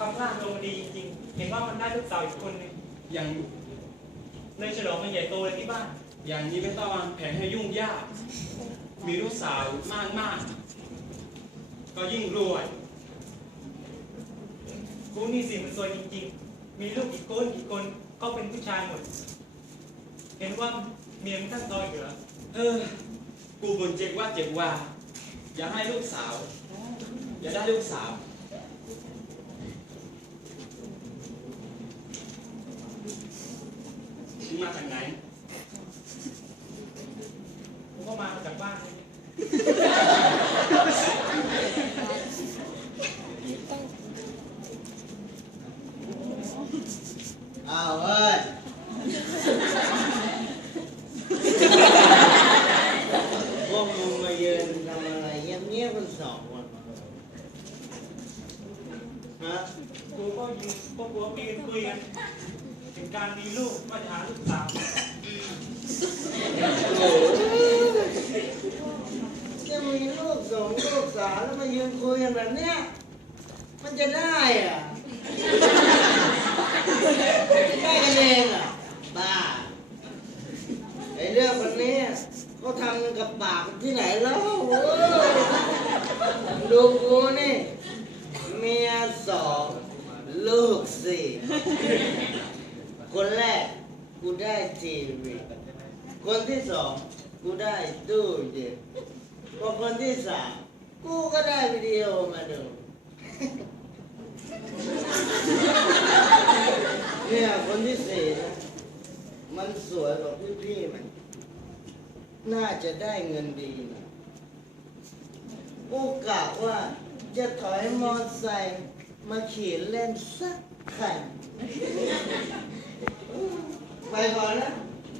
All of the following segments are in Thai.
คำล่ามลงมันดีจริงๆเห็นว่ามันได้ลูกสาวอีกคนหนึงอย่างเลยฉลองมันใหญ่โตเลยที่บ้าน อย่างนี้ไม่ต้องวางแผนให้ยุ่งยาก มีลูกสาวมากมากๆก็ยิ่งรวยกูนี่สิมันสวยจริง ๆ มีลูกกี่คนกี่คนก็เป็นผู้ชายหมด เห็นว่าเมียมันตั้งตออยู่เหรอเออ กูบ่นเจ็บว่าเจ็บว่า อย่าให้ลูกสาว อย่าได้ลูกสาว มึงมาจากไหนกูก็มาจากบ้านนี่อ้าวเฮ้ยพวกมึงมายืนทำอะไรเงียบๆกันสองคนฮะ กูก็ยืนพวกกูก็ยืนคุยกันถึง การมีลูกว่าจะหาลูกสาวจะมีลูกสองลูกสาวแล้วมายืนคุยกันแบบเนี้ยมันจะได้เหรอะได้กันเองเหรอะบ้าไอ้เรื่องวันนี้เขาทำกันกับปากที่ไหนแล้วโอ้ยดูกูนี่ เมียสองลูกสี่คนแรกกูได้ทีวี คนที่สองกูได้ตู้เย็นพอคนที่สามกูก็ได้วิดีโอมาดู เนี่ยคนที่สี่นะมันสวยกว่าพี่ๆมัน น่าจะได้เงินดีนะกูกะว่าจะถอยมอเตอร์ไซค์มาขี่เล่นสักคันไปก่อนนะ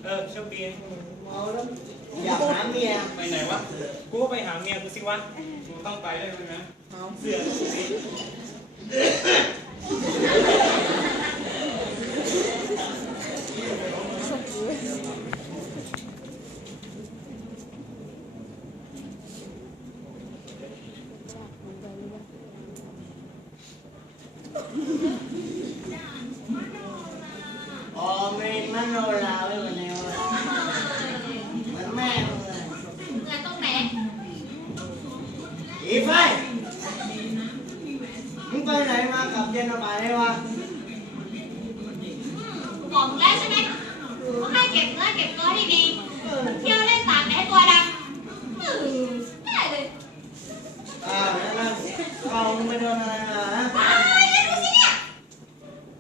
เออโชคดีนะเมาแล้วอยากหาเมียไปไหนวะ กูก็ไปหาเมียกูสิวะ กูต้องไปด้วยไหมนะเสือกูสิอ๋อมีมโนราไว้วันนี้วะเหมือนแม่มึงเลย เงินตรงไหน อีไฟมึงไปไหนมากับเจนบายได้วะ บอกมึงแล้วใช่ไหมว่าให้เก็บเงินเก็บเงินให้ดี เออ เที่ยวเล่นตากแดดตัวดำเออได้เลย อ้าวแล้วนั่นกองมึงไปโดนอะไรมาฮะ ไปแล้วดูสิเนี่ย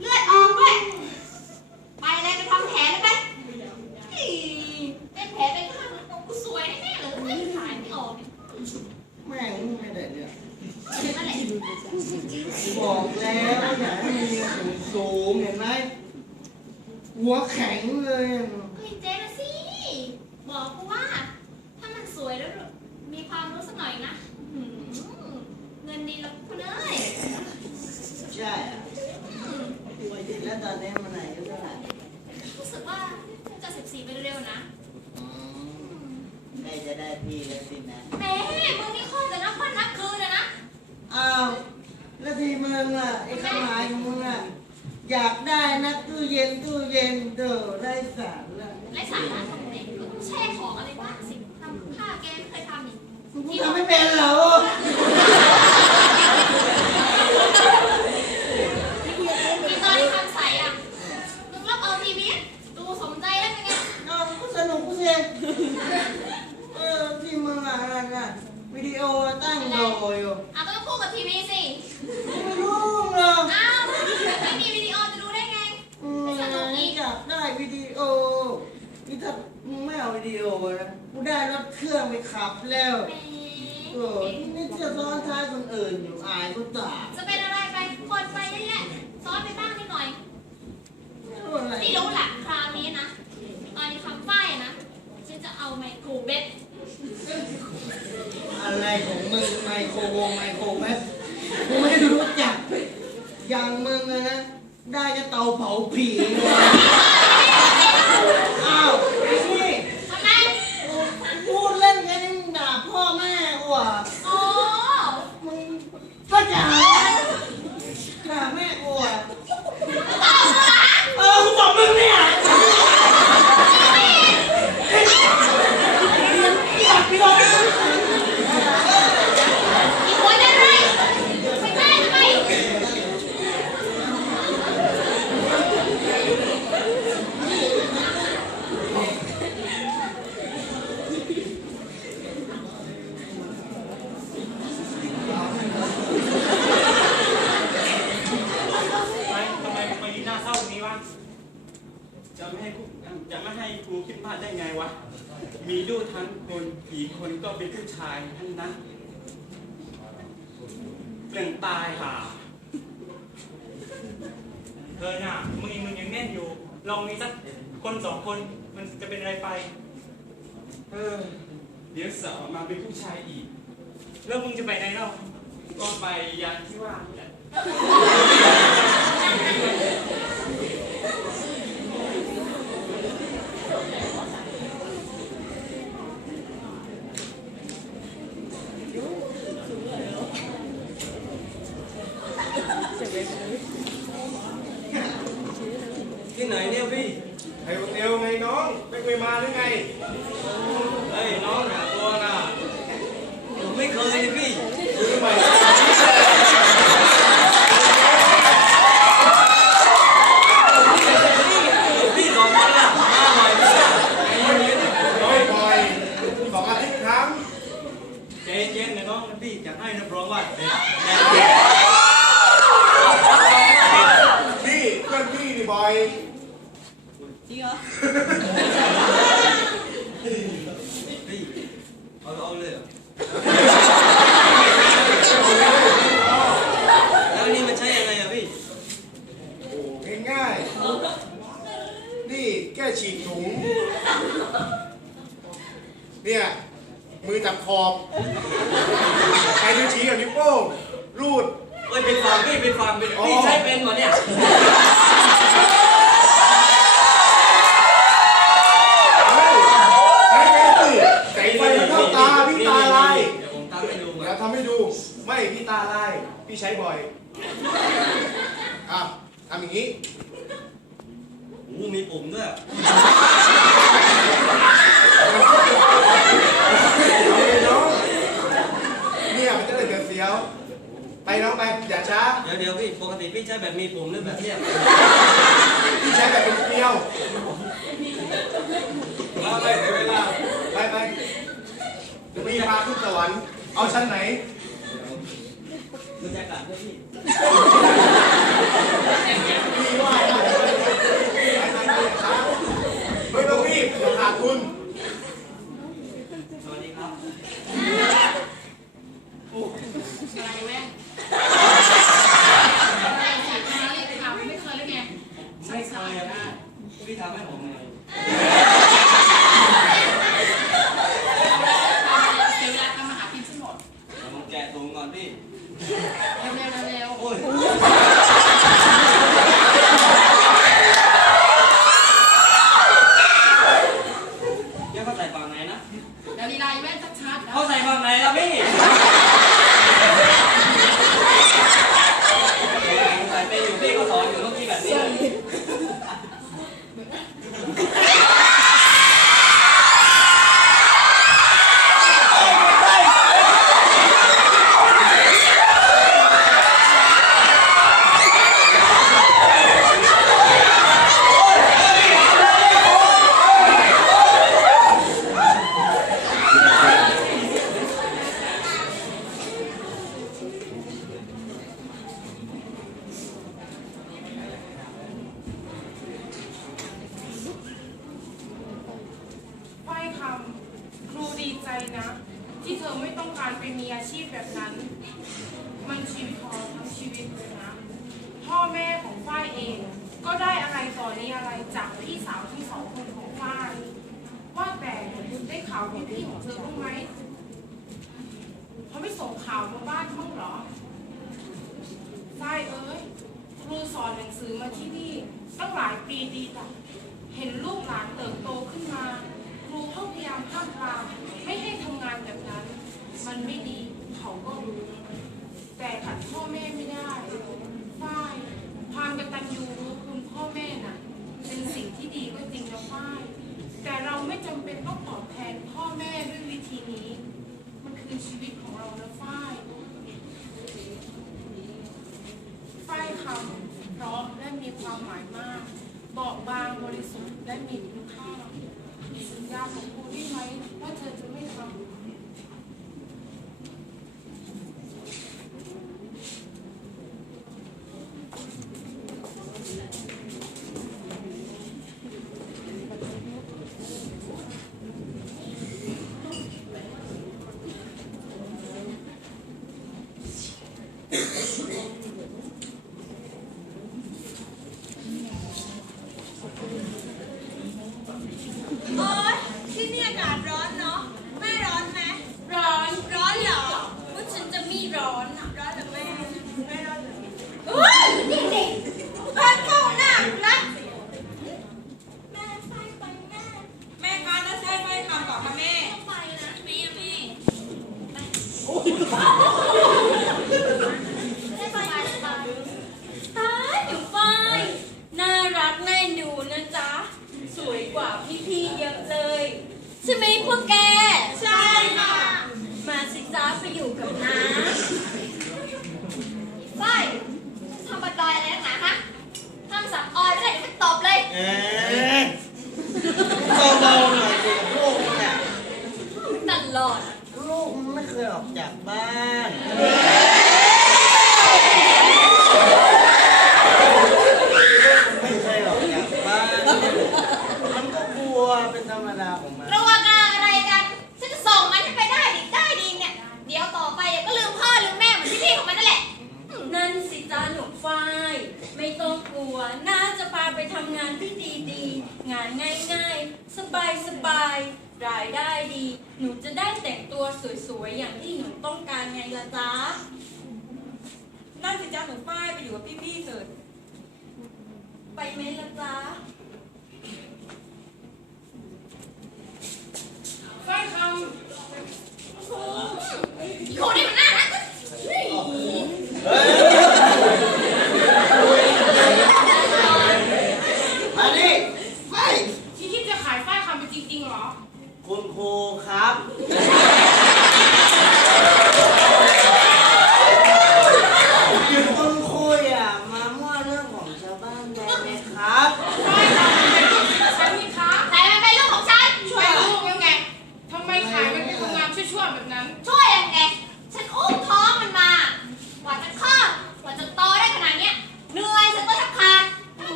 เลือดออกด้วย ไปเลยไปทำแผลเลยไปอีเป็นแผลเป็นข้างหนึ่งกูสวยแน่ๆเลยไม่ขายไม่ออกเนี่ย แม่งมึงไม่ได้เนี่ย นั่นแหละ บอกแล้วอย่าให้มีสูงสูงๆเห็นไหมหัวแข็งเลยเฮ้ยเจ๊นะสิ บอกกูว่า ถ้ามันสวยแล้ว มีความรู้สักหน่อยนะอื้อหือเงินดีแล้วคุณเอ้ยใช่อะอืมแล้วตอนนี้มันไหนอายุเท่าไหร่รู้สึกว่าจะสิบสี่ไปเร็วๆนะอืมใกล้จะได้พี่แล้วสินะแหม่มึงนี่ข้อจะนับวันนับคืนเลยนะอ้าว แล้วที่มึงอะไอ้ข้าหมายของมึงอะอยากได้นักตู้เย็นตู้เย็นเด้อได้สารละไรสาระตรงไหนก็ต้องแช่ของอะไรบ้างสิทำข้าวแกไม่เคยทำนี่มึงทำไม่เป็นเหรอ มีตอนที่ทำใสอะมึงรับเอาทีวีดูสมใจแล้วเป็นไง อ้าวก็สนุกกูสิเออที่มึงอะนั่นน่ะวิดีโอตั้งโดอยู่ อะต้องคู่กับทีวีสิ ไม่รู้หรอก อ้าวไม่มีวิดีโอจะดูได้ไง อืมอยากได้วิดีโอนี่ถ้ามึงไม่เอาวิดีโอนะกูได้รถเครื่องไปขับแล้ว แหม โอ้ยนี่จะซ้อนท้ายคนอื่นอยู่อายก็ตาย จะเป็นอะไรไปคนไปเยอะแยะซ้อนไปบ้างนิดหน่อย ไม่รู้อะไร ไม่รู้แหละคราวนี้นะตอนที่ทำป้ายนะฉันจะเอาไมโครเวฟ อะไรของมึงไมโครวงไมโครแมสกูไม่รู้จัก อย่างมึงอะนะ ได้จะเตาเผาผีวะ หนึ่งตายค่ะ เธอน่ะมึงมึงยังแน่นอยู่ ลองมีสักคนสองคนมันจะเป็นอะไรไป เออ เดี๋ยวสาวมาเป็นผู้ชายอีก แล้วมึงจะไปไหนเล่าก็ไปยันที่ว่า พี่ใช้บ่อย สอนหนังสือมาที่นี่ตั้งหลายปีดีจ้ะเห็นลูกหลานเติบโตขึ้นมา ครูก็พยายามห้ามปรามไม่ให้ทำงานแบบนั้น มันไม่ดีเขาก็รู้ แต่ขัดพ่อแม่ไม่ได้ฝ้ายความกตัญญูรู้คุณพ่อแม่น่ะ เป็นสิ่งที่ดีก็จริงนะฝ้ายแต่เราไม่จำเป็นต้องตอบแทนพ่อแม่ด้วยวิธีนี้ มันคือชีวิตของเรานะฝ้ายฝ้ายคำ ราะและมีความหมายมาก บอกบางบริสุทธิ์และมีคุณค่ามีสัญญาของครูได้ไหมว่าเธอจะไม่ทำ ไปไหมล่ะจ๊ะ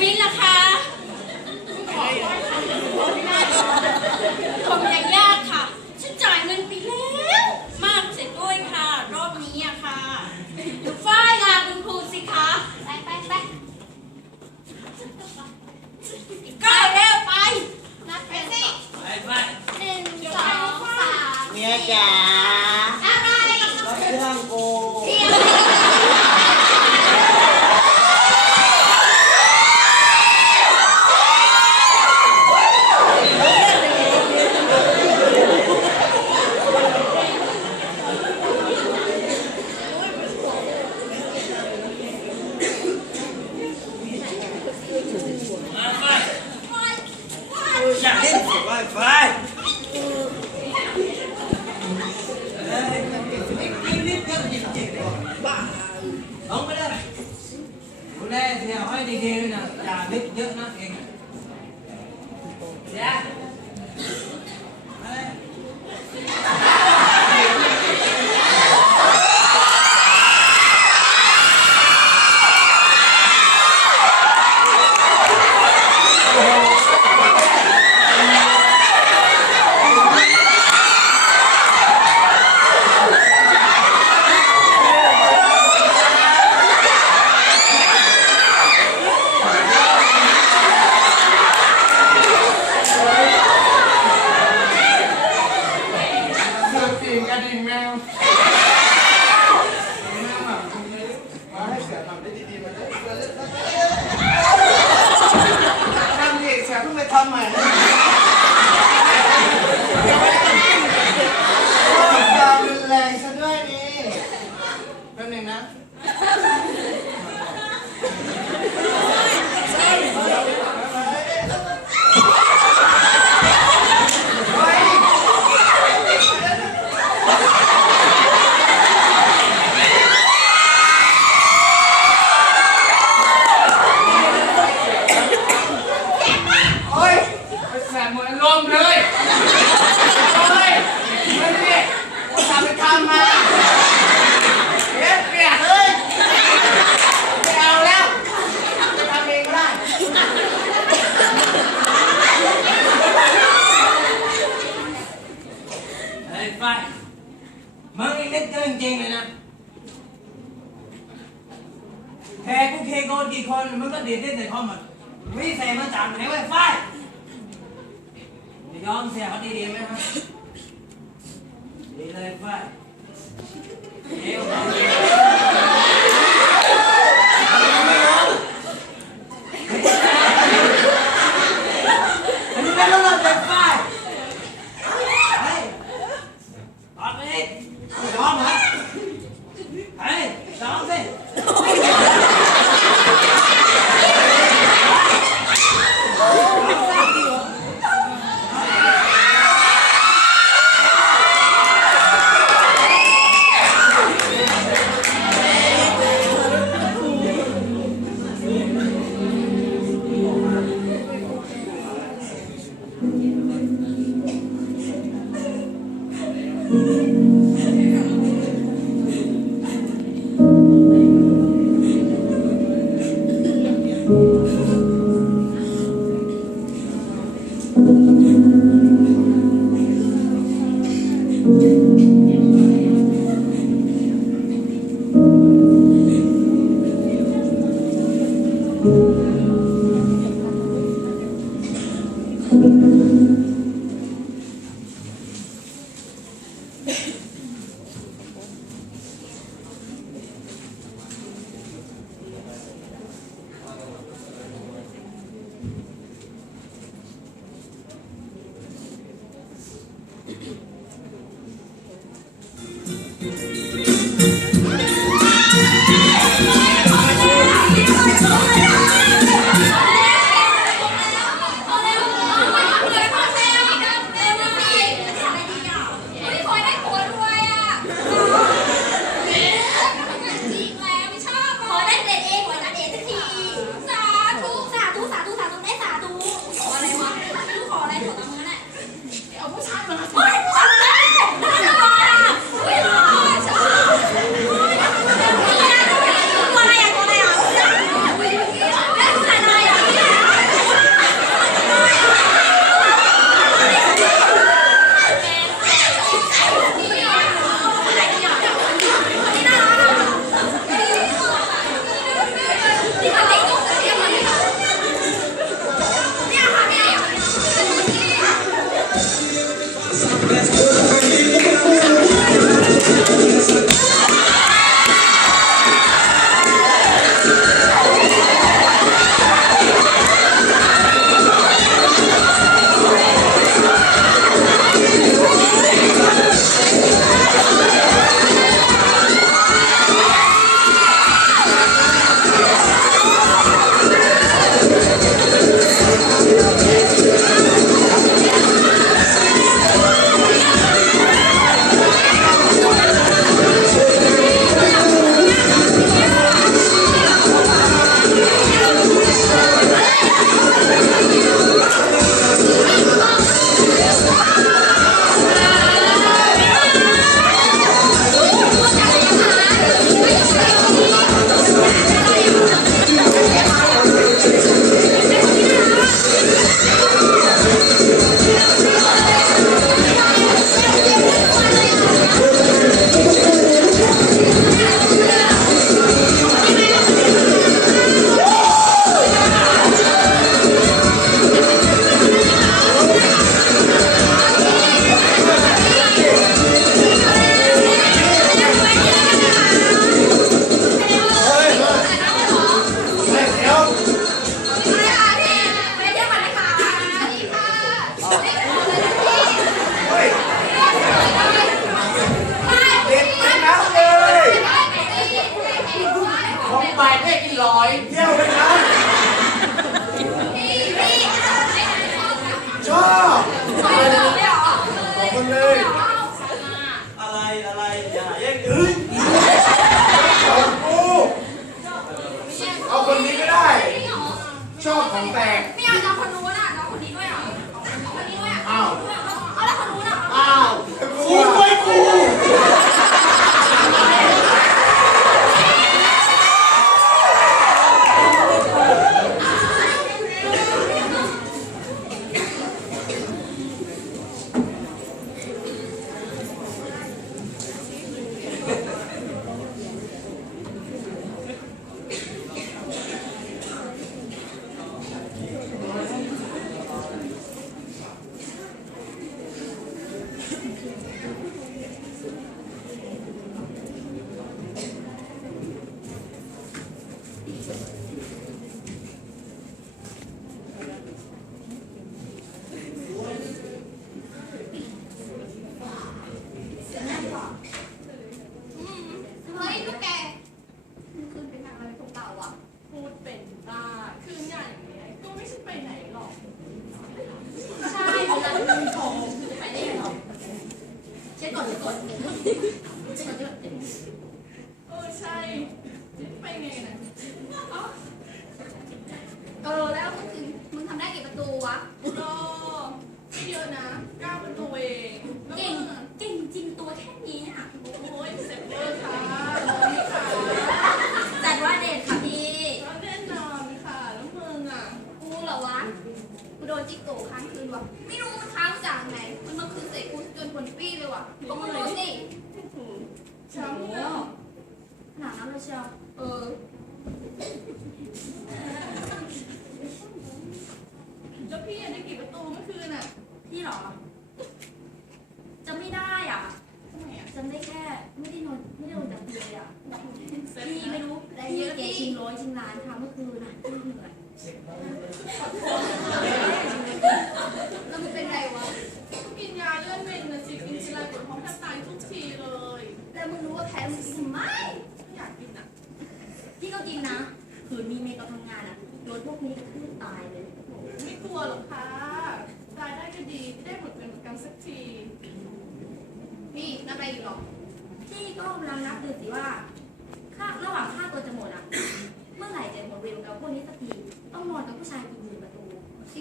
วินล่ะคะคงยังยากค่ะ ฉันจ่ายเงินไปแล้ว มากเสร็จด้วยค่ะ รอบนี้อะค่ะดูฝ้ายลาคุณครูสิคะ ไปไปไปก้าวเร็วไป นับไปสิ ไปไปหนึ่งสองสาม เมียจ๋า chạy lên wifi Ông cái đây Hôm nay thì hỏi đi ghê nữa là biết nhớ nó kìa Dạ eating, eating mouse.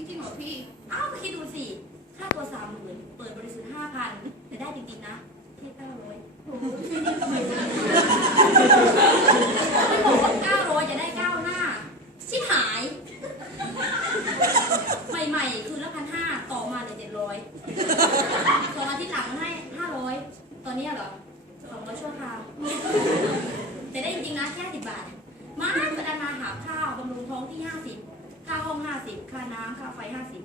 ริงเหรอพี่ อ้าวก็คิดดูสิ ค่าตัวสามหมื่นเปิดบริสุทธิ์ห้าพันแต่ได้จริงๆนะแค่เก้าร้อยโอ้โหไม่บอว่าเก้าร้อยจะได้เก้าหน้า ชิบหาย ใหม่ๆ คือละพันห้าต่อมาเหลยเจ็ดร้อยสองอาทิตหลังให้ห้าร้อยตอนนี้เหรอสองร้อชั่วคราวแต่ได้จริงๆนะแค่สิบบาท มาประดามาหาข้าวบำรุงท้องที่ห้าสิบ ค่าห้องห้าสิบค่าน้ำค่าไฟห้าสิบ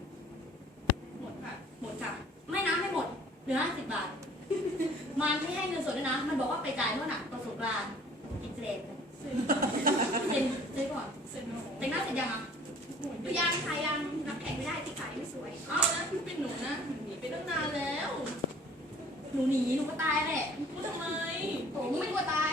หมดค่ะ หมดค่ะ ไม่น้ำไม่หมด เหลือห้าสิบบาท มันไม่ให้เงินสดนะ มันบอกว่าไปจ่ายเท่าน่ะตัะสบการณ์กินเจนเซ็นเซ็นเซ็นก่อนเซ็นโนแต่งหน้าเสร็จยังอะพยายามพยังนับแข่งไม่ได้ที่ขายไม่สวย เอาแล้วที่เป็นหนูนะ หนีไปตั้งนานแล้ว หนูหนีหนูก็ตายแหละพูทำไม ผมไม่กลัวตาย